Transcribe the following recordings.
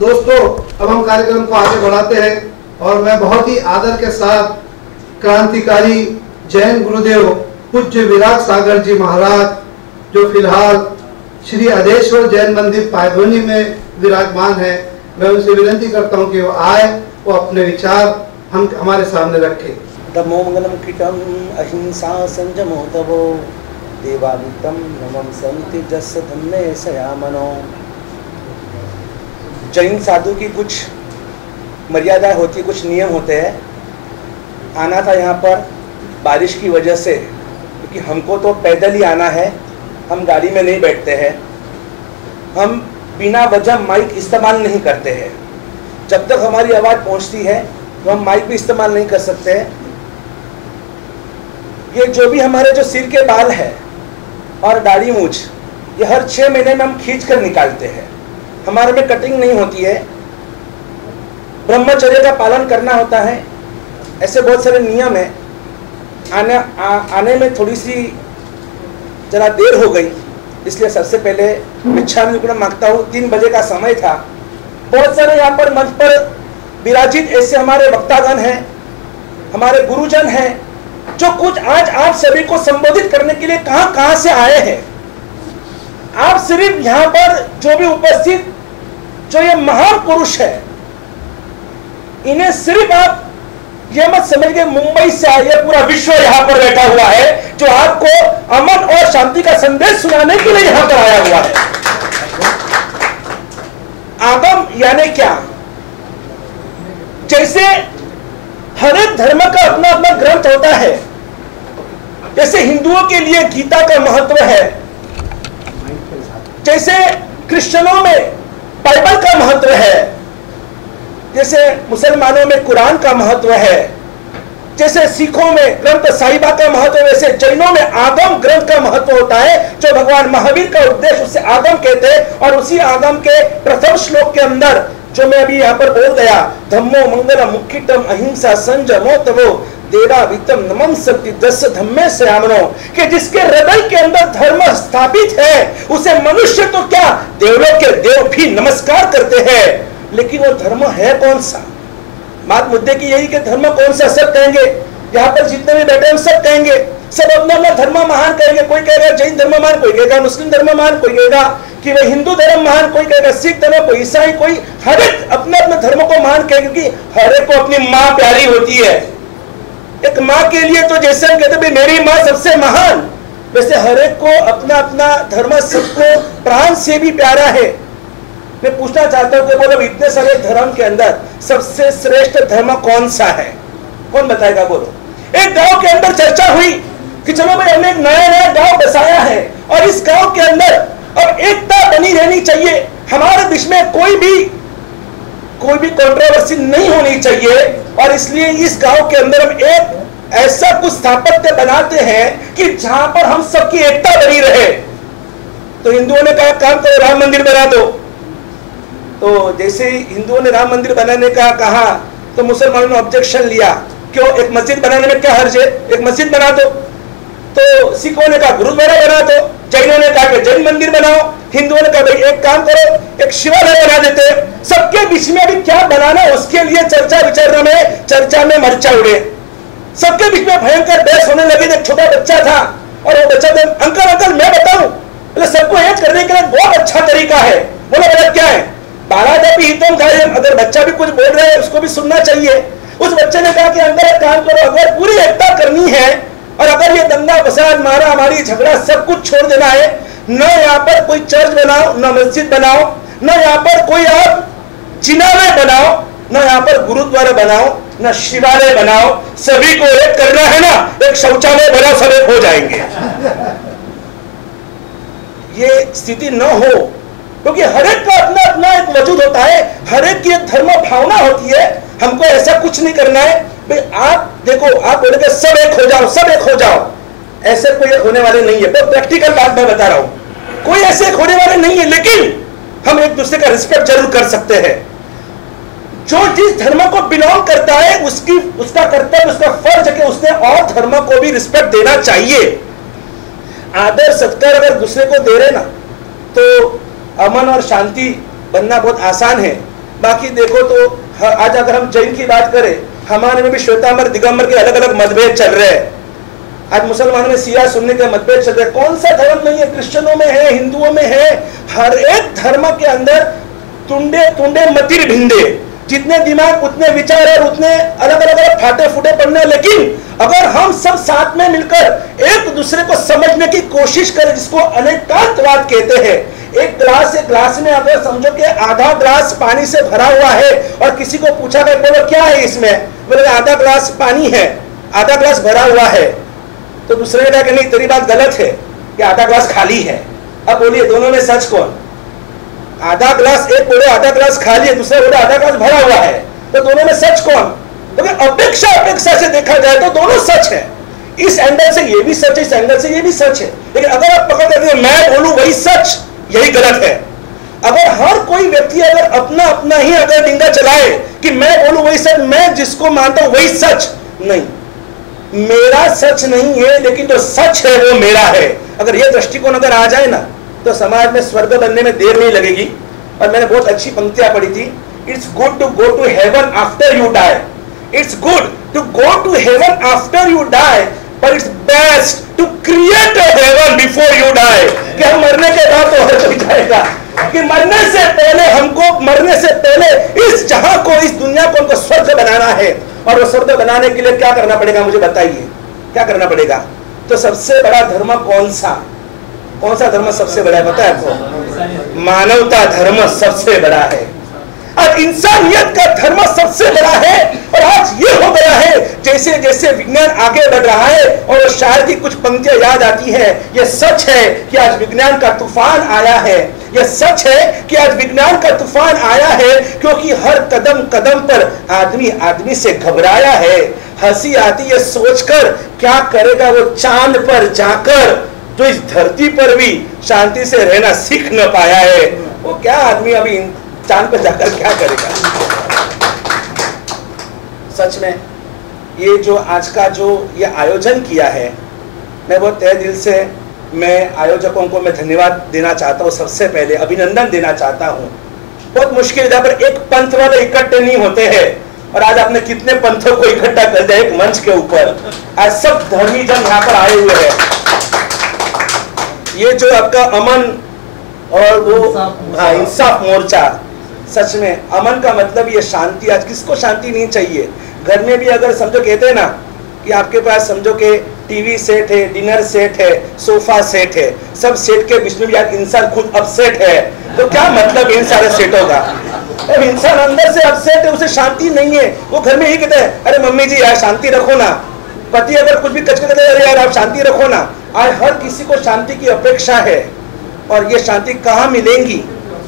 दोस्तों, अब हम कार्यक्रम को आगे बढ़ाते हैं और मैं बहुत ही आदर के साथ क्रांतिकारी जैन गुरुदेव पूज्य विराट सागर जी महाराज, जो फिलहाल श्री अधेश्वर जैन मंदिर पायधोनी में विराजमान है, मैं उनसे विनती करता हूं कि वो आए, वो अपने विचार हमारे सामने रखें। धम्मो मंगलम कीटम अहिंसा संयमो तवो देवादितम नमम संति जस धम्मे सयामनो। जैन साधु की कुछ मर्यादा होती है, कुछ नियम होते हैं। आना था यहाँ पर बारिश की वजह से, क्योंकि हमको तो पैदल ही आना है, हम गाड़ी में नहीं बैठते हैं, हम बिना वजह माइक इस्तेमाल नहीं करते हैं। जब तक हमारी आवाज़ पहुँचती है तो हम माइक भी इस्तेमाल नहीं कर सकते हैं। ये जो भी हमारे जो सिर के बाल है और दाढ़ी मूछ, ये हर 6 महीने में हम खींच कर निकालते हैं। हमारे में कटिंग नहीं होती है, ब्रह्मचर्य का पालन करना होता है। ऐसे बहुत सारे नियम है। आने में थोड़ी सी जरा देर हो गई, इसलिए सबसे पहले भिक्षाभिमुखम मांगता हूँ। 3 बजे का समय था। बहुत सारे यहाँ पर मंच पर विराजित ऐसे हमारे वक्तागण हैं, हमारे गुरुजन हैं, जो कुछ आज आप सभी को संबोधित करने के लिए कहां से आए हैं। आप सिर्फ यहाँ पर जो भी उपस्थित जो ये महान पुरुष है, इन्हें सिर्फ आप ये मत समझ के मुंबई से आए, पूरा विश्व यहाँ पर बैठा हुआ है जो आपको अमन और शांति का संदेश सुनाने के लिए यहाँ पर आया हुआ है। आगम यानी क्या? जैसे हर एक धर्म का अपना अपना ग्रंथ होता है। जैसे हिंदुओं के लिए गीता का महत्व है, जैसे क्रिश्चियनों में बाइबल का महत्व है, जैसे मुसलमानों में कुरान का महत्व है, जैसे सिखों में ग्रंथ साहिबा का महत्व है, वैसे जैनों में आगम ग्रंथ का महत्व होता है, जो भगवान महावीर का उपदेश उसे आगम कहते हैं। और उसी आगम के प्रथम श्लोक के अंदर जो मैं अभी यहाँ पर बोल गया, धम्मो मंगलम मुख्यतम अहिंसा संयमो तवो देवा वित्तम नमम सत्य दस धम्मे सयामनो, कि जिसके हृदय के अंदर धर्म स्थापित है उसे मनुष्य तो क्या देवों के देव भी नमस्कार करते हैं। लेकिन वो धर्म है कौन सा? बात मुद्दे की यही कि धर्म कौन सा? सब कहेंगे, यहाँ पर जितने भी बैठे हैं सब कहेंगे, सब अपना अपना धर्म महान कहेंगे। कोई कहेगा जैन धर्म महान, कोई कहेगा मुस्लिम धर्म महान, कोई कहेगा कि वह हिंदू धर्म महान, कोई कहेगा सिख धर्म, कोई ईसाई, कोई हर एक अपने अपने धर्म को महान कहेगा, क्योंकि हर एक को अपनी माँ प्यारी होती है। एक माँ के लिए तो जैसे हम कहते हैं मेरी माँ सबसे महान, वैसे हर एक को अपना अपना धर्म सबको प्राण से भी प्यारा है। मैं पूछना चाहता हूँ कि बोलो इतने सारे धर्म के अंदर सबसे श्रेष्ठ धर्म कौन सा है? कौन बताएगा? बोलो। एक गांव के अंदर चर्चा हुई कि चलो भाई हमने एक नया गांव बसाया है और इस गांव के अंदर अब एकता बनी रहनी चाहिए, हमारे बीच में कोई भी कंट्रोवर्सी नहीं होनी चाहिए, और इसलिए इस गांव के अंदर हम एक ऐसा कुछ स्थापत्य बनाते हैं कि जहां पर हम सबकी एकता बनी रहे। तो हिंदुओं ने कहा काम करो राम मंदिर बना दो। तो जैसे ही हिंदुओं ने राम मंदिर बनाने का कहा तो मुसलमानों ने ऑब्जेक्शन लिया, क्यों? एक मस्जिद बनाने में क्या हर्ज है, एक मस्जिद बना दो। तो सिखों ने कहा गुरुद्वारा बना दो, जैनों ने कहा कि जैन मंदिर बनाओ, हिंदुओं ने कहा भाई एक काम करो एक शिवालय बना देते हैं। सबके बीच में अभी क्या बनाना उसके लिए चर्चा में मर्चा उड़े। सबके बीच में भयंकर बहस होने लगी। एक छोटा बच्चा था और वो बच्चा अंकल मैं बताऊं, बोले सबको एक करने के लिए बहुत अच्छा तरीका है। बोला बोला क्या है? बारादपी हितम गायम, अगर बच्चा भी कुछ बोल रहा है उसको भी सुनना चाहिए। उस बच्चे ने कहा कि अंदर एक काम करो, अगर पूरी एकता करनी है और अगर ये दंगा फसाद मारा हमारी झगड़ा सब कुछ छोड़ देना है, न यहाँ पर कोई चर्च बनाओ, न मस्जिद बनाओ, न यहाँ पर कोई आप चिनालय बनाओ, न यहाँ पर गुरुद्वारा बनाओ, न शिवालय बनाओ, सभी को एक करना है ना, एक शौचालय बनाओ, सब एक हो जाएंगे। ये स्थिति न हो, क्योंकि हर एक का अपना अपना एक वजूद होता है, हर एक की एक धर्म भावना होती है। हमको ऐसा कुछ नहीं करना है भाई आप देखो आप बोलोगे सब एक हो जाओ, सब एक हो जाओ, ऐसे कोई एक होने वाले नहीं है। तो प्रैक्टिकल बात मैं बता रहा हूं, कोई ऐसे एक होने वाले नहीं है। लेकिन हम एक दूसरे का रिस्पेक्ट जरूर कर सकते हैं। जो जिस धर्म को बिलोंग करता है उसका कर्तव्य, उसका फर्ज है कि उसने और धर्म को भी रिस्पेक्ट देना चाहिए। आदर सत्कार अगर दूसरे को दे रहे ना तो अमन और शांति बनना बहुत आसान है। बाकी देखो तो आज अगर हम जैन की बात करें, हमारे में भी श्वेतांबर दिगंबर के अलग अलग मतभेद चल रहे हैं। आज मुसलमानों में सिया सुन्नी के मतभेद चल रहे हैं। कौन सा धर्म नहीं है? क्रिश्चियनों में है, हिंदुओं में है। हर एक धर्म के अंदर तुंडे तुंडे मतिर भिंडे, जितने दिमाग उतने विचार और उतने अलग अलग फाटे फूटे पड़ने। लेकिन अगर हम सब साथ में मिलकर एक दूसरे को समझने की कोशिश करें, जिसको अनेकांतवाद कहते हैं। एक ग्लास में अगर समझो कि आधा ग्लास पानी से भरा हुआ है और किसी को पूछा गया बोलो क्या है इसमें, बोले आधा ग्लास पानी है, आधा ग्लास भरा हुआ है, तो दूसरे ने कहा कि नहीं तेरी बात गलत है कि आधा ग्लास खाली है। अब बोलिए दोनों में सच कौन? आधा ग्लास, एक बोले आधा ग्लास खाली है, दूसरे बोले आधा ग्लास भरा हुआ है, तो दोनों में सच कौन? तो अपेक्षा से देखा जाए तो दोनों सच है। इस एंगल से ये भी सच है, इस एंगल से ये भी सच है। लेकिन अगर आप पकड़ लेते हैं मैं बोलूं वही सच, यही गलत है। अगर हर कोई व्यक्ति अगर अपना अपना ही अगर डिंगा चलाए कि मैं बोलूं वही सच, मैं जिसको मानता हूं वही सच, नहीं, मेरा सच नहीं है लेकिन जो सच है वो मेरा है। अगर ये दृष्टिकोण अगर आ जाए ना तो समाज में स्वर्ग बनने में देर नहीं लगेगी। और मैंने बहुत अच्छी पंक्तियां पढ़ी थी, it's good to go to heaven after you die, it's good to go to heaven after you die, but it's best to create a heaven before you die। कि हम मरने के बाद तो हर कोई जाएगा, कि मरने से पहले हमको, मरने से पहले इस जहां को, इस दुनिया को हमको स्वर्ग बनाना है। और वो स्वर्ग बनाने के लिए क्या करना पड़ेगा मुझे बताइए, क्या करना पड़ेगा? तो सबसे बड़ा धर्म कौन सा धर्म सबसे बड़ा है पता है आपको? मानवता धर्म सबसे बड़ा है, और इंसानियत का धर्म सबसे बड़ा है। और आज ये हो गया है, जैसे जैसे विज्ञान आगे बढ़ रहा है और शायद ही कुछ पंक्तियां याद आती है, ये सच है कि आज विज्ञान का तूफान आया है, ये सच है कि आज विज्ञान का तूफान आया है, क्योंकि हर कदम कदम पर आदमी आदमी से घबराया है। हंसी आती है सोचकर क्या करेगा वो चांद पर जाकर, जो इस धरती पर भी शांति से रहना सीख न पाया है, वो क्या आदमी अभी चांद पर जाकर क्या करेगा? सच में ये जो आज का जो ये आयोजन किया है, मैं बहुत तहे दिल से मैं आयोजकों को मैं धन्यवाद देना चाहता हूँ। सबसे पहले अभिनंदन देना चाहता हूँ। बहुत मुश्किल जहाँ पर एक पंथ वाले इकट्ठे नहीं होते हैं, और आज आपने कितने पंथों को इकट्ठा कर दिया एक मंच के ऊपर। आज सब धर्मी जन यहाँ पर आए हुए हैं। ये जो आपका अमन और वो इंसाफ मोर्चा, सच में अमन का मतलब ये शांति। आज किसको शांति नहीं चाहिए? घर में भी अगर समझो कहते हैं ना कि आपके पास समझो कि टीवी सेट है, डिनर सेट है, सोफा सेट है, सब सेट के बीच में भी यार इंसान खुद अपसेट है, तो क्या मतलब इन सारे सेटों का? अब इंसान अंदर से अपसेट है, उसे शांति नहीं है। वो घर में ही कहते हैं अरे मम्मी जी यार शांति रखो ना, पति अगर कुछ भी कच कहते हैं अरे यार आप शांति रखो ना। आज हर किसी को शांति की अपेक्षा है, और ये शांति कहाँ मिलेंगी?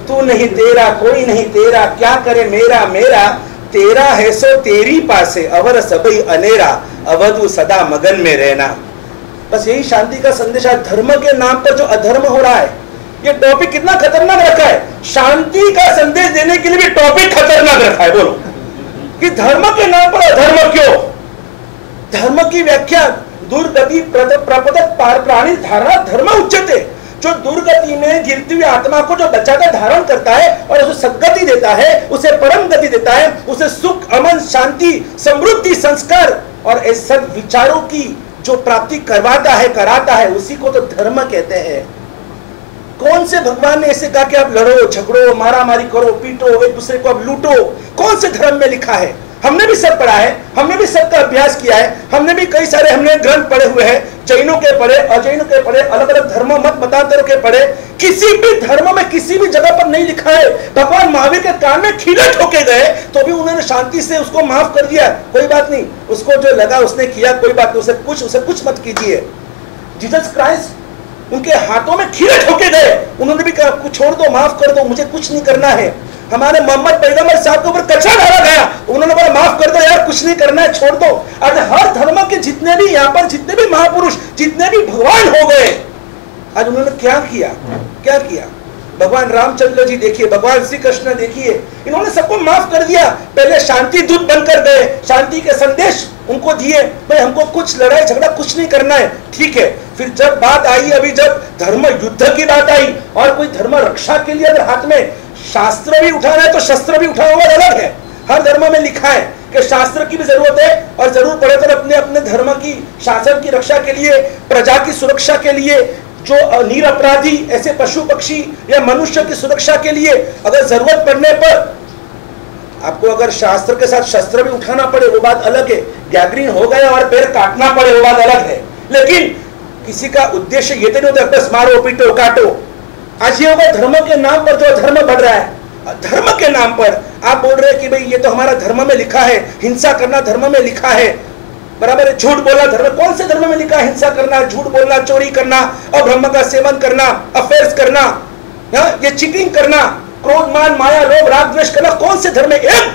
तू नहीं तेरा कोई नहीं तेरा, क्या करे मेरा मेरा, तेरा है सो तेरी पासे, अवर सबई अनेरा, अवधु सदा मगन में रहना। बस यही शांति का संदेश है। धर्म के नाम पर जो अधर्म हो रहा है, ये टॉपिक कितना खतरनाक रखा है। शांति का संदेश देने के लिए भी टॉपिक खतरनाक रखा है। बोलो कि धर्म के नाम पर अधर्म क्यों? धर्म की व्याख्या दुर्गति प्रपदक प्राणी धारणा धर्म उच्यते, जो दुर्गति में गिरती हुई आत्मा को जो बचाकर धारण करता है और उसे सद्गति देता है, उसे परम गति देता है, उसे सुख अमन शांति समृद्धि संस्कार और ऐसे विचारों की जो प्राप्ति करवाता है कराता है, उसी को तो धर्म कहते हैं। कौन से भगवान ने ऐसे कहा कि आप लड़ो झगड़ो मारा मारी करो पीटो एक दूसरे को आप लूटो? कौन से धर्म में लिखा है? हमने भी सब पढ़ा है, हमने भी सबका अभ्यास किया है, हमने भी कई सारे हमने ग्रंथ पढ़े हुए हैं, जैनों के पढ़े अजैनों के पढ़े, अलग अलग धर्मों मत मतांतरों के पढ़े। किसी भी धर्म में किसी भी जगह पर नहीं लिखा है भगवान महावीर के कान में खीले ठोके गए तो भी उन्होंने शांति से उसको माफ कर दिया, कोई बात नहीं, उसको जो लगा उसने किया, कोई बात नहीं, उसे कुछ मत कीजिए। जीसस क्राइस्ट उनके हाथों में खीले ठोके गए, उन्होंने भी कहा छोड़ दो माफ कर दो, मुझे कुछ नहीं करना है। हमारे मोहम्मद पैगंबर साहब के ऊपर कचरा डाला गया, उन्होंने बोला माफ कर दो यार, कुछ नहीं करना है, छोड़ दो। आज हर धर्म के जितने भी यहाँ पर जितने भी महापुरुष जितने भी भगवान हो गए, आज उन्होंने क्या किया? क्या किया? भगवान रामचंद्र जी देखिए, भगवान श्री कृष्ण देखिए, इन्होंने सबको माफ कर दिया। पहले शांति दूत बनकर गए, शांति के संदेश उनको दिए, भाई हमको कुछ लड़ाई झगड़ा कुछ नहीं करना है, ठीक है। फिर जब बात आई, अभी जब धर्म युद्ध की बात आई और कोई धर्म रक्षा के लिए अगर हाथ में शास्त्र भी उठाना है तो शस्त्र भी उठाना हुआ अलग है। हर धर्म में लिखा है कि शास्त्र की भी जरूरत है और जरूर पड़े तो अपने अपने धर्म की शासन की रक्षा के लिए, प्रजा की सुरक्षा के लिए, जो निरपराधी ऐसे पशु पक्षी या मनुष्य की सुरक्षा के लिए अगर जरूरत पड़ने पर आपको अगर शास्त्र के साथ शस्त्र भी उठाना पड़े वो बात अलग है। गैंग्रीन हो गया और पैर काटना पड़े वो बात अलग है, लेकिन किसी का उद्देश्य ये तो नहीं होता बस मारो पीटो काटो। आज ये होगा धर्म के नाम पर जो धर्म बढ़ रहा है, धर्म के नाम पर आप बोल रहे हैं कि भाई ये तो हमारा धर्म में लिखा है, हिंसा करना धर्म में लिखा है, बराबर है। झूठ बोलना धर्म, कौन से धर्म में लिखा है हिंसा करना, झूठ बोलना, चोरी करना और ब्रह्म का सेवन करना, अफेयर्स करना, ये चीटिंग करना, क्रोध मान माया लोभ राग द्वेष करना, कौन से धर्म में? एक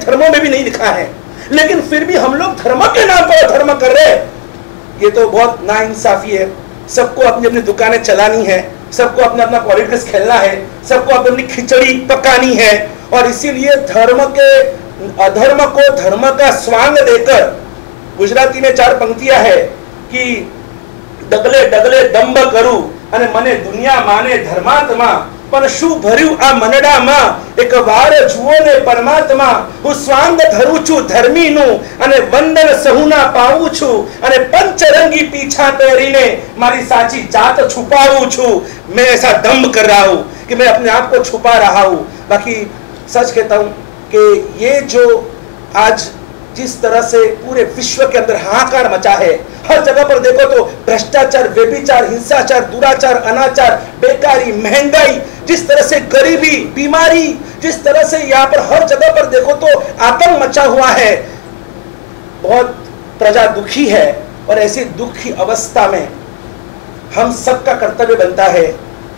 धर्मों में भी नहीं लिखा है। लेकिन फिर भी हम लोग धर्म के नाम पर धर्म कर रहे हैं, ये तो बहुत नाइंसाफी है। सबको अपनी अपनी दुकानें चलानी है, सबको अपना अपना पॉलिटिक्स खेलना है, सबको अपनी अपनी खिचड़ी पकानी है, और इसीलिए धर्म के अधर्म को धर्म का स्वांग देकर, गुजराती में 4 पंक्तियां है कि डगले डगले दंभ करू અને મને દુનિયા માને ધર્માત્મા પણ શું ભર્યું આ મનડામાં એક વાર જુઓ ને પરમાત્મા હું સ્વાંગ ધરું છું ધર્મીનું અને વંદન સહુના પાવું છું અને પંચરંગી પીછા પહેરીને મારી સાચી જાત છુપાવું છું। मैं ऐसा दंभ कर रहा हूं कि मैं अपने आप को छुपा रहा हूं। बाकी सच कहता हूं कि ये जो आज जिस तरह से पूरे विश्व के अंदर हाहाकार मचा है, हर जगह पर देखो तो भ्रष्टाचार, व्यभिचार, हिंसाचार, दुराचार, अनाचार, बेकारी, महंगाई, जिस तरह से गरीबी, बीमारी, जिस तरह से यहाँ पर हर जगह पर देखो तो आतंक मचा हुआ है, बहुत प्रजा दुखी है। और ऐसी दुखी अवस्था में हम सबका कर्तव्य बनता है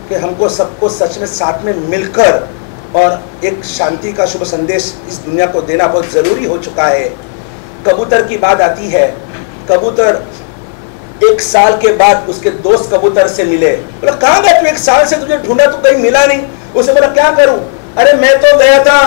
कि हमको सबको सच में साथ में मिलकर और एक शांति का शुभ संदेश इस दुनिया को देना बहुत जरूरी हो चुका है। कबूतर की बात आती है, कबूतर 1 साल के बाद उसके दोस्त कबूतर से मिले, बोला कहाँ गया तू, 1 साल से तुझे ढूंढा तो कहीं मिला नहीं। उसे बोला क्या करूं, अरे मैं तो गया था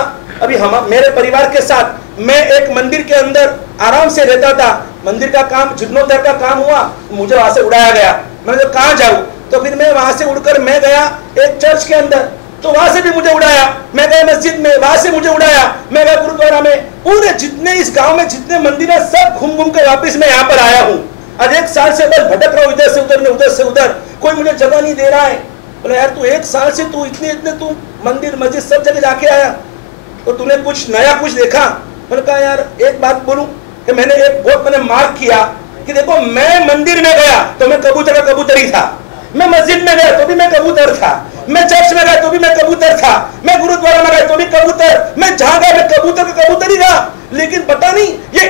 अभी मेरे परिवार के साथ, मैं एक मंदिर के अंदर आराम से रहता था, मंदिर का काम जीर्णोद्धार का काम हुआ, मुझे वहां से उड़ाया गया, मैंने कहाँ जाऊं, तो फिर मैं वहां से उड़कर मैं गया एक चर्च के अंदर, तो वहां से भी मुझे उड़ाया, मैं गया मस्जिद में, वहां से मुझे उड़ाया, मैं गया गुरुद्वारा में, पूरे जितने इस गांव में जितने मंदिर है सब घूम घूम कर वापिस मैं यहाँ पर आया हूँ। आज 1 साल से बस भटक रहा हूँ, इधर से उधर, उधर से उधर, कोई मुझे जगह नहीं दे रहा है। बोला यार तू 1 साल से तू इतने तू मंदिर मस्जिद सब जगह जाके आया, तो तूने कुछ नया कुछ देखा? मैंने कहा यार एक बात बोलूं कि मैंने एक बहुत मैंने मार्क किया कि देखो मैं मंदिर में गया तो मैं कबूतर का कबूतर ही था, मैं मस्जिद में गया तो भी मैं कबूतर था, मैं चर्च में गया तो भी मैं कबूतर था, मैं गुरुद्वारा में गया तो भी कबूतर, मैं जहां गया मैं कबूतर का कबूतर ही था। लेकिन पता नहीं ये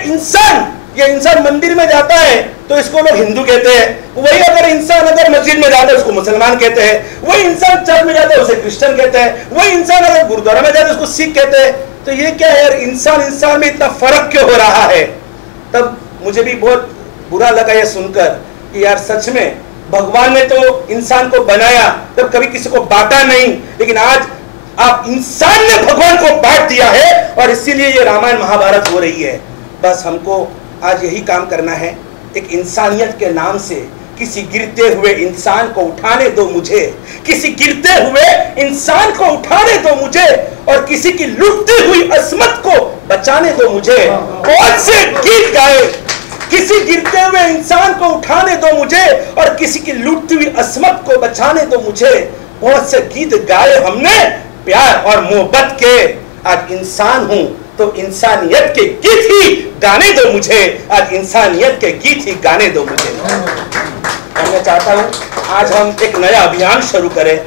इंसान मंदिर में जाता है तो इसको लोग हिंदू कहते हैं, वही अगर इंसान अगर मस्जिद में जाता है उसको मुसलमान कहते हैं, वही इंसान चर्च में जाता है उसे क्रिश्चियन कहते हैं, वही इंसान अगर गुरुद्वारा में जाता है उसको सिख कहते हैं। तो ये क्या है यार, इंसान में इतना फर्क क्यों हो रहा है? तब मुझे भी बहुत बुरा लगा ये सुनकर कि यार सच में भगवान ने तो इंसान को बनाया तब कभी किसी को बांटा नहीं, लेकिन आज आप इंसान ने भगवान को बांट दिया है और इसीलिए ये रामायण महाभारत हो रही है। बस हमको आज यही काम करना है, एक इंसानियत के नाम से किसी गिरते हुए इंसान को उठाने दो मुझे, किसी गिरते हुए इंसान को उठाने दो मुझे, और किसी की लुटती हुई अस्मत को बचाने दो मुझे। कौन से गीत गाए, किसी गिरते हुए इंसान को उठाने दो मुझे और किसी की लुटती हुई अस्मत को बचाने दो मुझे। बहुत से गीत गाए हमने प्यार और मोहब्बत के, आज इंसान हूं तो इंसानियत के गीत ही गाने दो मुझे, आज इंसानियत के गीत ही गाने दो मुझे। मैं चाहता हूं आज हम एक नया अभियान शुरू करें,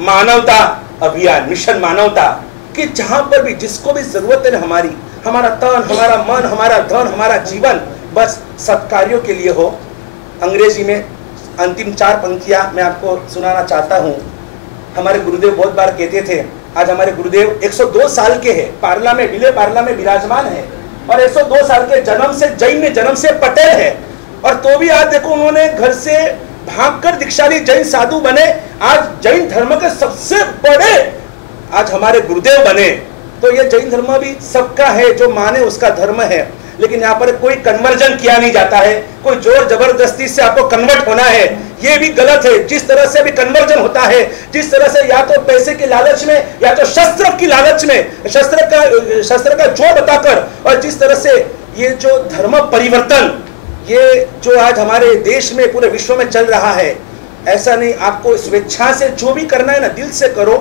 मानवता अभियान, मिशन मानवता, कि जहां पर भी जिसको भी जरूरत है हमारी, हमारा तन, हमारा मन, हमारा धन, हमारा जीवन बस सत्कार्यों के लिए हो। अंग्रेजी में अंतिम 4 पंक्तियां मैं आपको सुनाना चाहता हूं। हमारे गुरुदेव बहुत बार कहते थे, आज हमारे गुरुदेव 102 साल के हैं, पार्ला में विले पार्ला में विराजमान है, और 102 साल के जन्म से जैन में जन्म से पटेल है, और तो भी आज देखो उन्होंने घर से भागकर दीक्षा ली, जैन साधु बने, आज जैन धर्म के सबसे बड़े आज हमारे गुरुदेव बने। तो ये जैन धर्म भी सबका है, जो माने उसका धर्म है। लेकिन यहाँ पर कोई कन्वर्जन किया नहीं जाता है, कोई जोर जबरदस्ती से आपको कन्वर्ट होना है, ये भी गलत है। जिस तरह से भी कन्वर्जन होता है, जिस तरह से या तो पैसे के लालच में या तो शस्त्र की लालच में, शस्त्र का जोर बताकर, और जिस तरह से ये जो धर्म परिवर्तन ये जो आज हमारे देश में पूरे विश्व में चल रहा है, ऐसा नहीं। आपको स्वेच्छा से जो भी करना है ना, दिल से करो,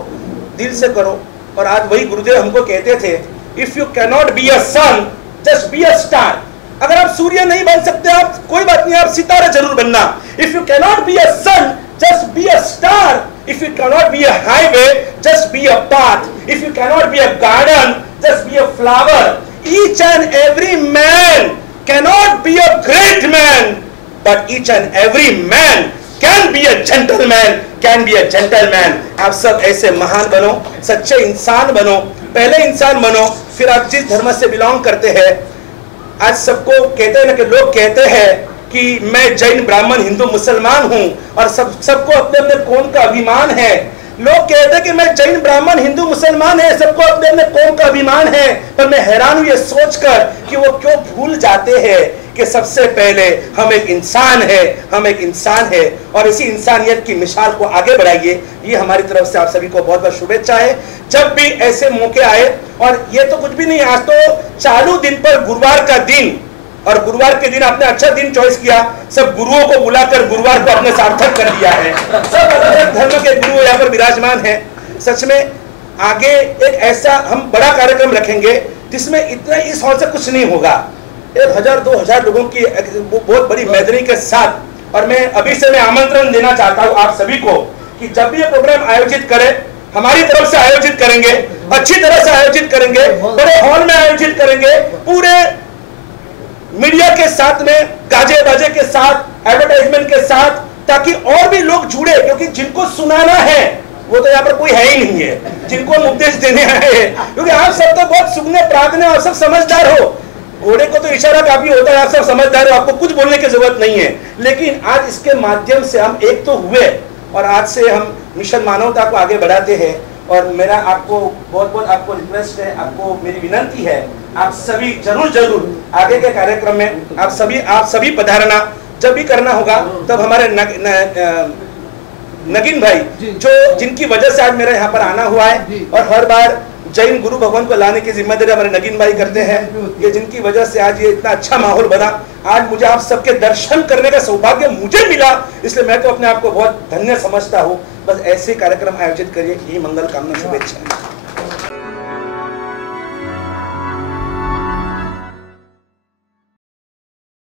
दिल से करो। और आज वही गुरुदेव हमको कहते थे, if you cannot be a sun just be a star. अगर आप सूर्य नहीं बन सकते, आप कोई बात नहीं, आप सितारा जरूर बनना। If you cannot be a sun just be a star. If you cannot be a highway just be a path. If you cannot be a garden just be a flower. Each and every man cannot be a great man, but each and every man can be a gentleman, can be a gentleman। आप सब ऐसे महान बनो, सच्चे इंसान बनो, पहले इंसान बनो, फिर आप जिस धर्म से बिलोंग करते हैं। आज सबको कहते हैं ना कि लोग कहते हैं कि मैं जैन ब्राह्मण हिंदू मुसलमान हूं, और सबको अपने अपने कौम का अभिमान है। लोग कहते हैं कि मैं जैन ब्राह्मण हिंदू मुसलमान है, सबको अपने अपने कौम का अभिमान है, पर मैं हैरान हूं ये सोचकर कि वो क्यों भूल जाते हैं कि सबसे पहले हम एक इंसान है, हम एक इंसान है। और इसी इंसानियत की मिसाल को आगे बढ़ाइए, ये हमारी तरफ से आप सभी को बहुत बहुत शुभेच्छा है। जब भी ऐसे मौके आए, और ये तो कुछ भी नहीं, आज तो चालू दिन पर गुरुवार का दिन, और गुरुवार के दिन आपने अच्छा दिन चॉइस किया, सब गुरुओं को बुलाकर गुरुवार को आपने सार्थक कर दिया है। सब अलग धर्म के गुरु यहाँ पर विराजमान हैं। सच में आगे एक ऐसा हम बड़ा कार्यक्रम रखेंगे जिसमें इतना इस हॉल से कुछ नहीं होगा, 1000-2000 लोगों की बहुत बड़ी मेजनी के साथ। और मैं अभी से मैं आमंत्रण देना चाहता हूँ आप सभी को कि जब भी ये प्रोग्राम आयोजित करें, हमारी तरफ से आयोजित करेंगे, अच्छी तरह से आयोजित करेंगे, बड़े हॉल में आयोजित करेंगे, पूरे मीडिया के साथ में, गाजे बाजे के साथ, एडवर्टाइजमेंट के साथ, ताकि और भी लोग जुड़े। क्योंकि जिनको सुनाना है वो तो यहाँ पर कोई है ही नहीं है, जिनको हम उपदेश देने आए हैं। क्योंकि आप सब तो बहुत सुगने प्राज्ञ और सब समझदार हो, घोड़े को तो इशारा काफी होता है, आप सब समझदार हो, आपको कुछ बोलने की जरूरत नहीं है। लेकिन आज इसके माध्यम से हम एक तो हुए, और आज से हम मिशन मानवता को आगे बढ़ाते हैं। और मेरा आपको बहुत बहुत आपको रिक्वेस्ट है, आपको मेरी विनती है, आप सभी जरूर आगे के कार्यक्रम में आप सभी पधारना। जब भी करना होगा तब हमारे नगीन भाई, जो जिनकी वजह से आज मेरा यहाँ पर आना हुआ है, और हर बार जैन गुरु भगवान को लाने की जिम्मेदारी हमारे नगीन भाई करते हैं, कि जिनकी वजह से आज ये इतना अच्छा माहौल बना। आज मुझे आप सबके दर्शन करने का सौभाग्य मुझे मिला, इसलिए मैं तो अपने आप को बहुत धन्य समझता हूँ। बस ऐसे कार्यक्रम आयोजित करिए, यही मंगल कामना, शुभेच्छा।